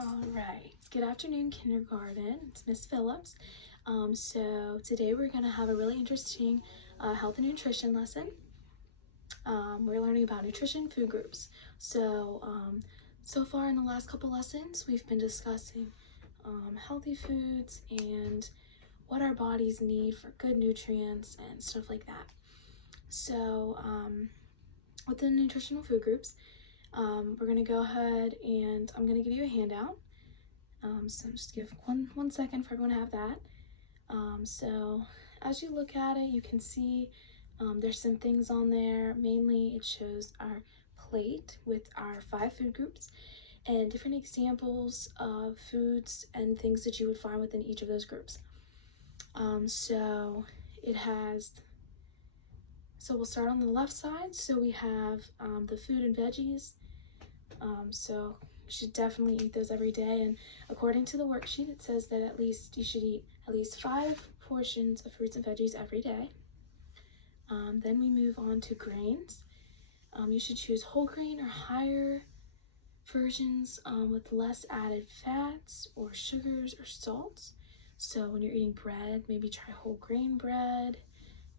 All right, good afternoon, kindergarten. It's Miss Phillips. So today we're going to have a really interesting health and nutrition lesson. We're learning about nutrition food groups. So far in the last couple lessons, we've been discussing healthy foods and what our bodies need for good nutrients and stuff like that. So with the nutritional food groups, we're going to go ahead and I'm going to give you a handout. So just give one second for everyone to have that. So as you look at it, you can see there's some things on there. Mainly it shows our plate with our 5 food groups and different examples of foods and things that you would find within each of those groups. So we'll start on the left side. So we have the food and veggies. So you should definitely eat those every day, and according to the worksheet it says that you should eat at least 5 portions of fruits and veggies every day. Then we move on to grains. You should choose whole grain or higher versions with less added fats or sugars or salts. So when you're eating bread, maybe try whole grain bread.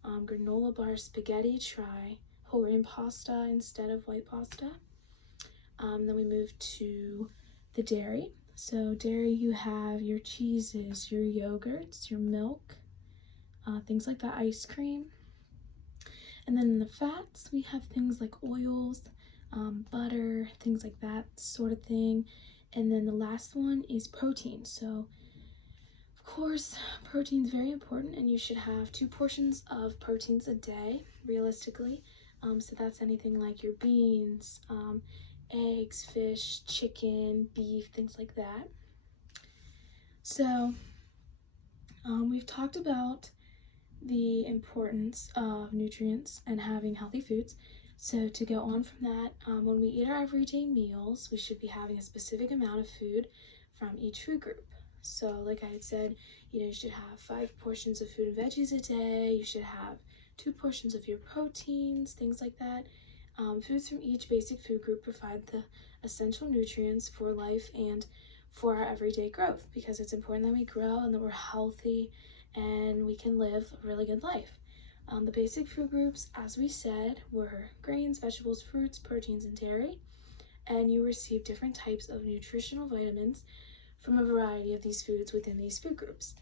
Granola bar spaghetti, try whole grain pasta instead of white pasta. Then we move to the dairy. So dairy, you have your cheeses, your yogurts, your milk, things like that, ice cream. And then in the fats, we have things like oils, butter, things like that sort of thing. And then the last one is protein. So of course, protein is very important, and you should have 2 portions of proteins a day, realistically. So that's anything like your beans, eggs, fish, chicken, beef, things like that. So we've talked about the importance of nutrients and having healthy foods. So to go on from that, when we eat our everyday meals, we should be having a specific amount of food from each food group. So like I had said, you should have 5 portions of food and veggies a day. You should have 2 portions of your proteins, things like that. Foods from each basic food group provide the essential nutrients for life and for our everyday growth, because it's important that we grow and that we're healthy and we can live a really good life. The basic food groups, as we said, were grains, vegetables, fruits, proteins, and dairy. And you receive different types of nutritional vitamins from a variety of these foods within these food groups.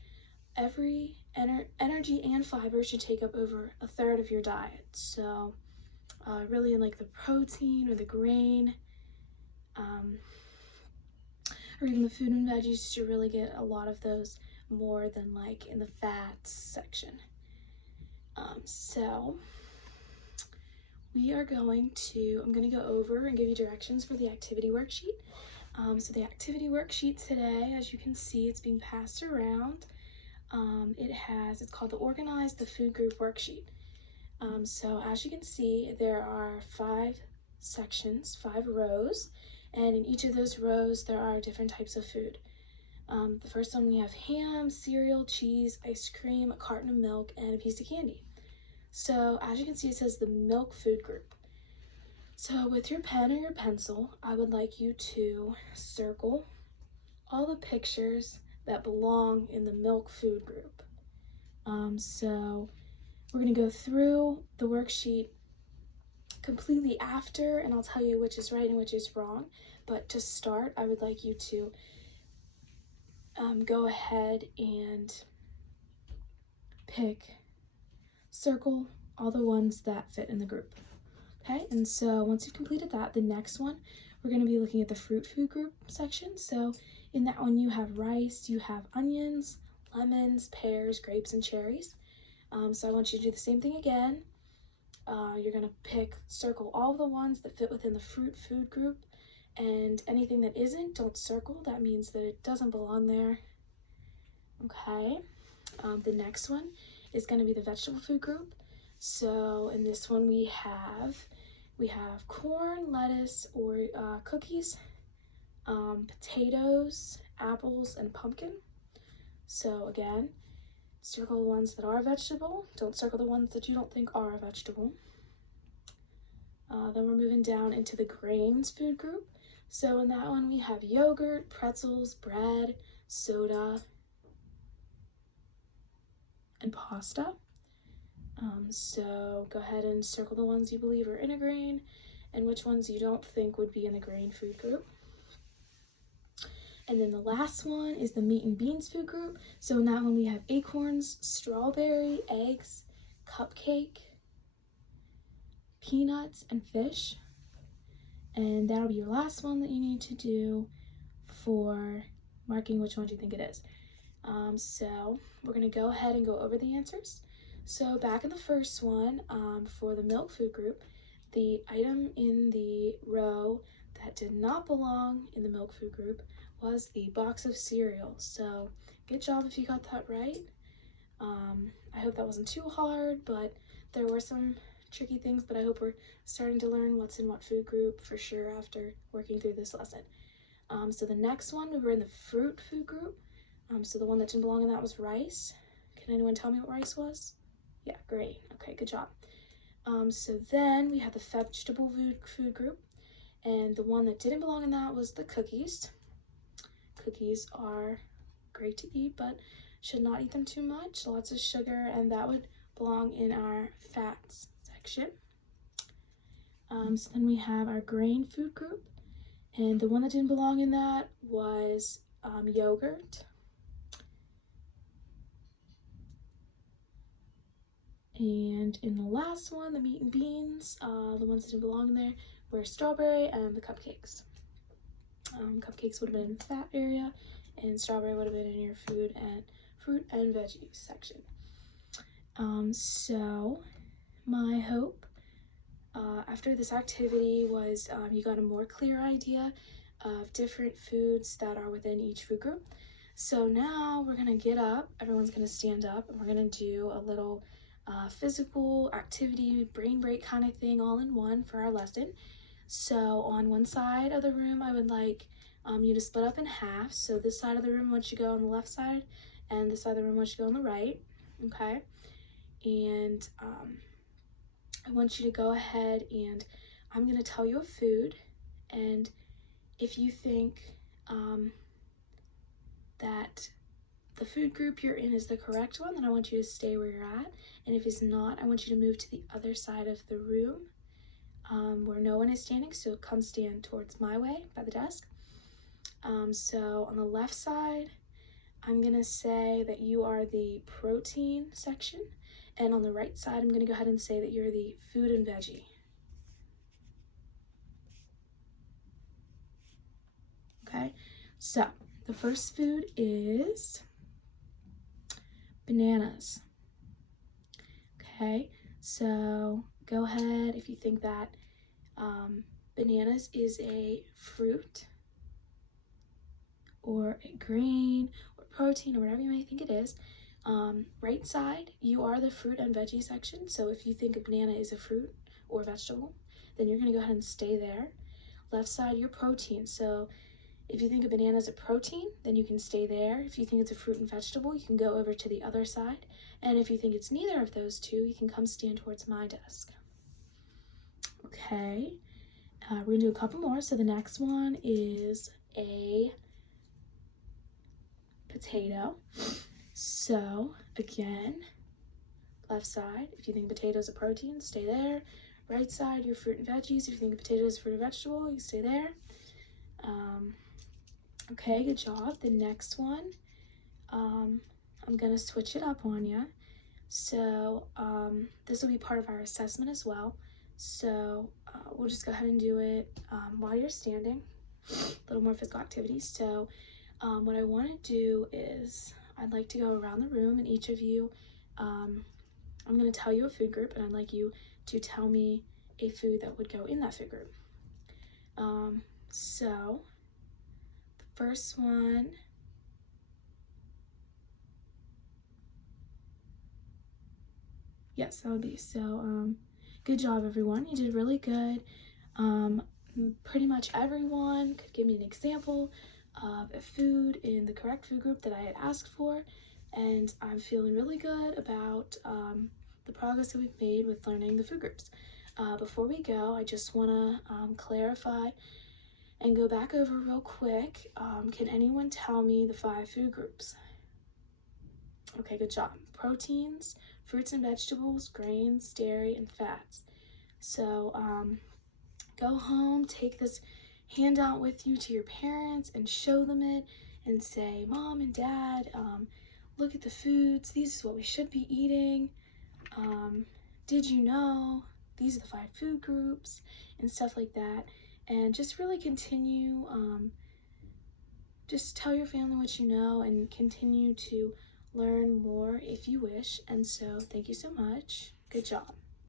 Every energy and fiber should take up over 1/3 of your diet. So really in like the protein or the grain, or even the food and veggies, to really get a lot of those more than like in the fats section. So I'm going to go over and give you directions for the activity worksheet. So the activity worksheet today, as you can see, it's being passed around. It's called the Organize the Food Group Worksheet. So as you can see, there are 5 sections, 5 rows, and in each of those rows there are different types of food. The first one, we have ham, cereal, cheese, ice cream, a carton of milk, and a piece of candy. So as you can see, it says the milk food group. So with your pen or your pencil, I would like you to circle all the pictures that belong in the milk food group. So we're going to go through the worksheet completely after, and I'll tell you which is right and which is wrong. But to start, I would like you to go ahead and circle all the ones that fit in the group. Okay, and so once you've completed that, the next one, we're going to be looking at the fruit food group section. So in that one, you have rice, you have onions, lemons, pears, grapes, and cherries. So I want you to do the same thing again. You're going to circle all the ones that fit within the fruit food group, and anything that isn't, don't circle. That means that it doesn't belong there. Okay, the next one is going to be the vegetable food group. So in this one, we have corn, lettuce, or cookies, potatoes, apples, and pumpkin. So again, circle the ones that are vegetable. Don't circle the ones that you don't think are a vegetable. Then we're moving down into the grains food group. So in that one, we have yogurt, pretzels, bread, soda, and pasta. So go ahead and circle the ones you believe are in a grain and which ones you don't think would be in the grain food group. And then the last one is the meat and beans food group. So in that one we have acorns, strawberry, eggs, cupcake, peanuts, and fish. And that'll be your last one that you need to do for marking which one you think it is. So we're gonna go ahead and go over the answers. So back in the first one, for the milk food group, the item in the row that did not belong in the milk food group was the box of cereal. So good job if you got that right. I hope that wasn't too hard, but there were some tricky things, but I hope we're starting to learn what's in what food group for sure after working through this lesson. So the next one, we were in the fruit food group. So the one that didn't belong in that was rice. Can anyone tell me what rice was? Yeah, great. Okay, good job. So then we had the vegetable food group, and the one that didn't belong in that was the cookies. Cookies are great to eat, but should not eat them too much. Lots of sugar, and that would belong in our fats section. So then we have our grain food group, and the one that didn't belong in that was yogurt. And in the last one, the meat and beans, the ones that didn't belong in there were strawberry and the cupcakes. Cupcakes would have been in the fat area, and strawberry would have been in your fruit and veggies section. So my hope after this activity was you got a more clear idea of different foods that are within each food group. So now we're gonna get up, everyone's gonna stand up, and we're gonna do a little physical activity, brain break kind of thing all in one for our lesson. So on one side of the room, I would like you to split up in half. So this side of the room, I want you to go on the left side, and this side of the room, I want you to go on the right, okay? And I want you to go ahead and I'm gonna tell you a food, and if you think that the food group you're in is the correct one, then I want you to stay where you're at. And if it's not, I want you to move to the other side of the room where no one is standing. So come stand towards my way by the desk. So on the left side, I'm gonna say that you are the protein section. And on the right side, I'm gonna go ahead and say that you're the food and veggie. Okay, so the first food is bananas. Okay, so go ahead if you think that bananas is a fruit or a grain or protein or whatever you may think it is. Right side, you are the fruit and veggie section. So if you think a banana is a fruit or vegetable, then you're gonna go ahead and stay there. Left side, you're protein. So if you think a banana is a protein, then you can stay there. If you think it's a fruit and vegetable, you can go over to the other side. And if you think it's neither of those two, you can come stand towards my desk. Okay, we're gonna do a couple more. So the next one is a potato. So again, left side, if you think potato is a protein, stay there. Right side, your fruit and veggies. If you think a potato is a fruit or vegetable, you stay there. Okay, good job. The next one, I'm gonna switch it up on you. So this will be part of our assessment as well. So we'll just go ahead and do it while you're standing, a little more physical activity. So what I wanna do is I'd like to go around the room, and each of you, I'm gonna tell you a food group, and I'd like you to tell me a food that would go in that food group. So the first one, yes, that would be. So good job, everyone. You did really good. Pretty much everyone could give me an example of a food in the correct food group that I had asked for, and I'm feeling really good about the progress that we've made with learning the food groups. Before we go, I just want to clarify and go back over real quick. Can anyone tell me the 5 food groups? Okay, good job. Proteins, fruits and vegetables, grains, dairy, and fats. So go home, take this handout with you to your parents and show them it and say, Mom and Dad, look at the foods. These is what we should be eating. Did you know? These are the 5 food groups and stuff like that. And just really continue, just tell your family what you know and continue to learn more if you wish. And so thank you so much. Good job.